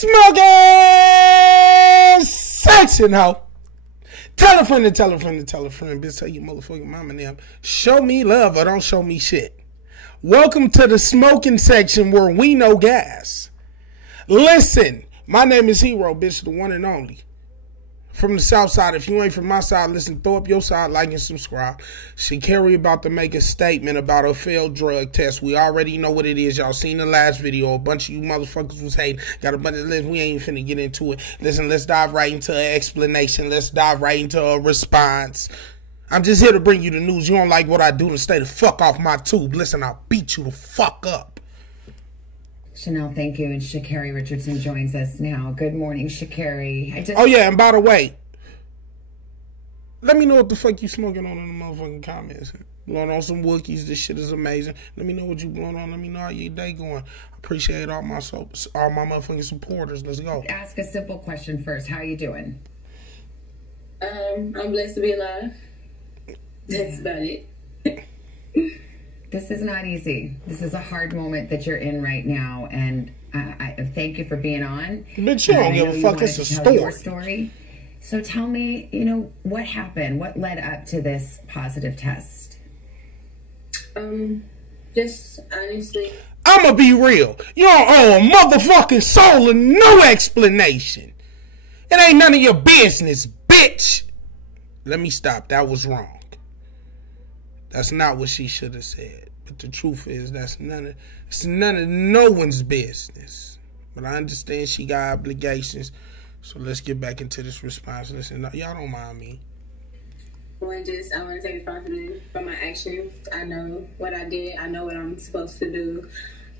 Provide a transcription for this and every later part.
Smoking section, ho. Tell a friend to tell a friend to tell a friend. Bitch, tell your motherfucking mama and them. Show me love or don't show me shit. Welcome to the smoking section where we know gas. Listen, my name is Hero, bitch, the one and only. From the south side. If you ain't from my side, listen, throw up your side, like and subscribe. Sha'Carri about to make a statement about a failed drug test. We already know what it is. Y'all seen the last video. A bunch of you motherfuckers was hating. Got a bunch of lists. We ain't finna get into it. Listen, let's dive right into an explanation. Let's dive right into a response. I'm just here to bring you the news. You don't like what I do, then stay the fuck off my tube. Listen, I'll beat you the fuck up. Chanel, thank you. And Sha'Carri Richardson joins us now. Good morning, Sha'Carri. Oh, yeah, and by the way, let me know what the fuck you smoking on in the motherfucking comments. Blowing on some Wookiees. This shit is amazing. Let me know what you blowing on. Let me know how your day going. I appreciate all my motherfucking supporters. Let's go. Ask a simple question first. How you doing? I'm blessed to be alive. That's about it. This is not easy. This is a hard moment that you're in right now, and I thank you for being on. Bitch, you don't give a fuck. It's a story. So tell me, what happened? What led up to this positive test? Just honestly, I'ma be real. You don't owe a motherfucking soul and no explanation. It ain't none of your business, bitch. Let me stop. That was wrong. That's not what she should have said. But the truth is, it's none of no one's business. But I understand she got obligations. So let's get back into this response. Listen, y'all don't mind me. I want to take responsibility for my actions. I know what I did. I know what I'm supposed to do.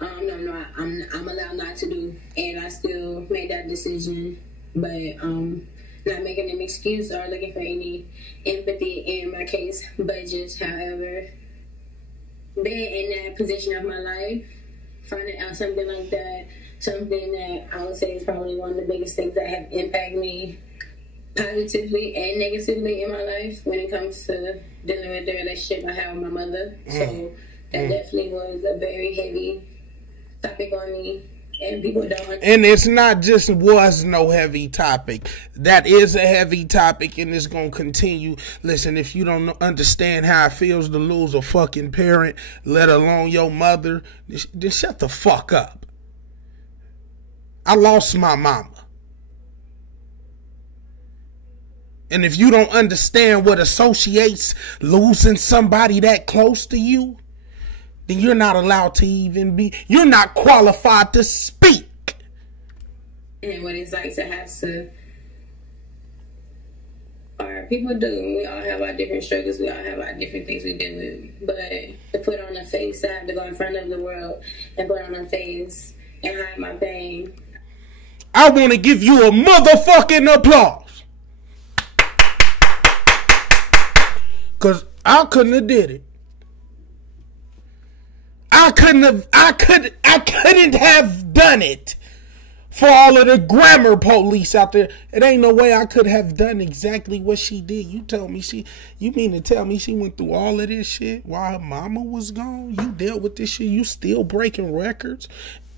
No, I'm allowed not to do. And I still made that decision. But not making an excuse or looking for any empathy in my case, but just however being in that position of my life, finding out something like that, something that I would say is probably one of the biggest things that have impacted me positively and negatively in my life when it comes to dealing with the relationship I have with my mother. So that definitely was a very heavy topic on me. And people don't. And it's not just was no heavy topic. That is a heavy topic, and it's going to continue. Listen, if you don't understand how it feels to lose a fucking parent, let alone your mother, just shut the fuck up. I lost my mama. And if you don't understand what associates losing somebody that close to you, then you're not allowed to you're not qualified to speak. And what it's like to have to, or people do, we all have our different struggles, we all have our different things we deal with. But to put on a face, I have to go in front of the world and put on a face and hide my pain. I want to give you a motherfucking applause. Because I couldn't have did it. I couldn't have done it for all of the grammar police out there. It ain't no way I could have done exactly what she did. You mean to tell me she went through all of this shit while her mama was gone? You dealt with this shit. You still breaking records.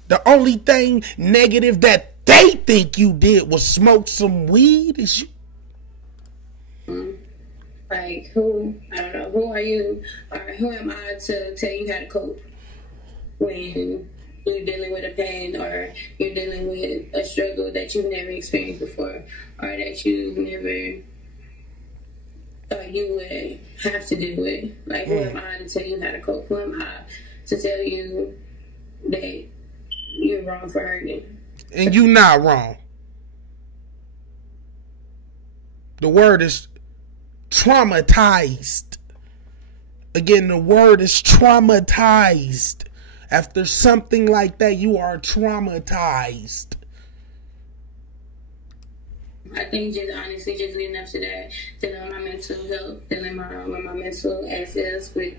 The only thing negative that they think you did was smoke some weed. Is you? Like, who? I don't know. Who are you? Or who am I to tell you how to cope when you're dealing with a pain or you're dealing with a struggle that you've never experienced before or that you've never thought you would have to deal with? Like, who am I to tell you how to cope? Who am I to tell you that you're wrong for hurting? And you not wrong. The word is traumatized. Again, the word is traumatized. After something like that, you are traumatized. I think just honestly, just leading up to that, dealing with my mental health, dealing with my mental assets, with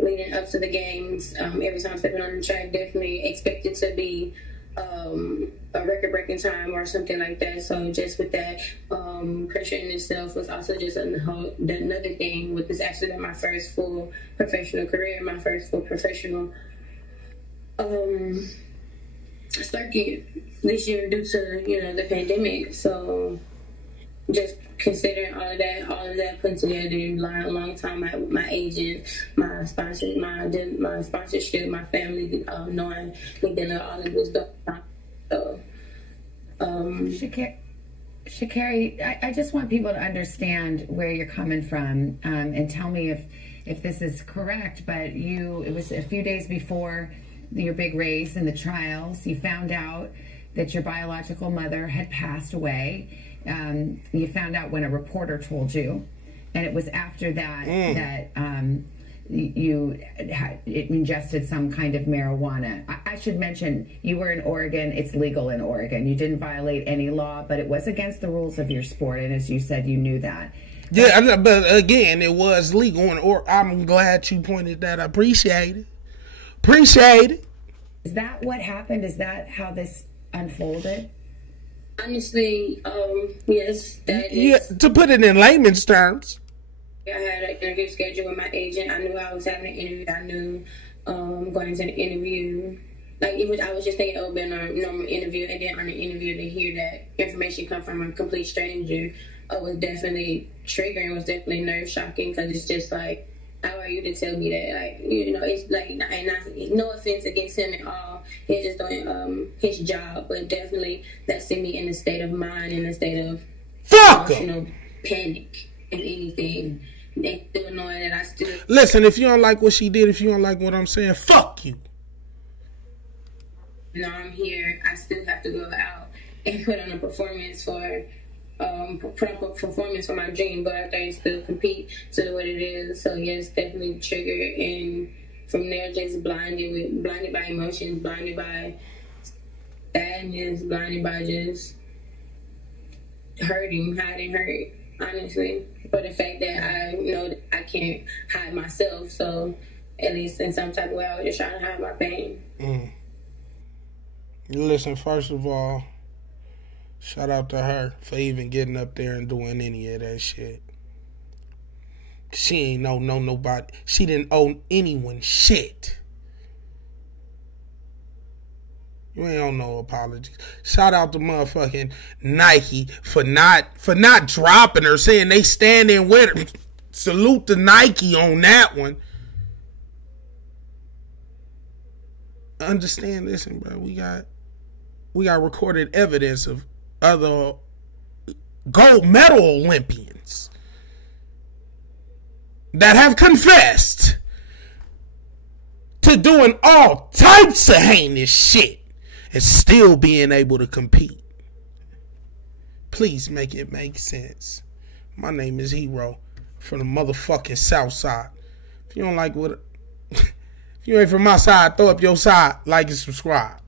leading up to the games, every time stepping on the track, definitely expected to be a record-breaking time or something like that. So just with that, pressure in itself was also just another thing with this actually my first full professional career, my first full professional circuit this year due to, you know, the pandemic. So just considering all of that put together, long time, my agent, my sponsor, my sponsorship, my family, knowing we did all of this stuff. So, Sha'Carri, I just want people to understand where you're coming from, and tell me if this is correct, but it was a few days before your big race and the trials, you found out that your biological mother had passed away. You found out when a reporter told you, and it was after that that you had ingested some kind of marijuana. I should mention, you were in Oregon. It's legal in Oregon. You didn't violate any law, but it was against the rules of your sport, and as you said, you knew that. Yeah, but again, it was legal in Oregon. I'm glad you pointed that. I appreciate it. Appreciate it. Is that what happened? Is that how this unfolded? Honestly, yes, that is. Yeah, to put it in layman's terms. I had an interview scheduled with my agent. I knew I was having an interview. I knew going to the interview. Like, I was just thinking it would be a normal interview, and then on the interview to hear that information come from a complete stranger was definitely triggering. Was definitely nerve shocking, because it's just like, how are you to tell me that? Like, you know, it's like, and no offense against him at all. He's just doing his job, but definitely that sent me in a state of mind, in a state of emotional panic and anything. And still knowing that I still... Listen, if you don't like what she did, if you don't like what I'm saying, fuck you. You know, I'm here. I still have to go out and put on a performance for my dream, go out there and still compete to what it is. So yes, definitely triggered, and from there just blinded by emotions, blinded by sadness, blinded by just hiding hurt, honestly. But the fact that I know that I can't hide myself, so at least in some type of way I was just trying to hide my pain. Listen, first of all, shout out to her for even getting up there and doing any of that shit. She ain't know nobody. She didn't owe anyone shit. You ain't owe no apologies. Shout out to motherfucking Nike for not dropping her, saying they standing with her. Salute to Nike on that one. Understand, listen, bro. We got recorded evidence of other gold medal Olympians that have confessed to doing all types of heinous shit and still being able to compete. Please make it make sense. My name is Hero from the motherfucking South Side. If you don't like what... if you ain't from my side, throw up your side, like and subscribe.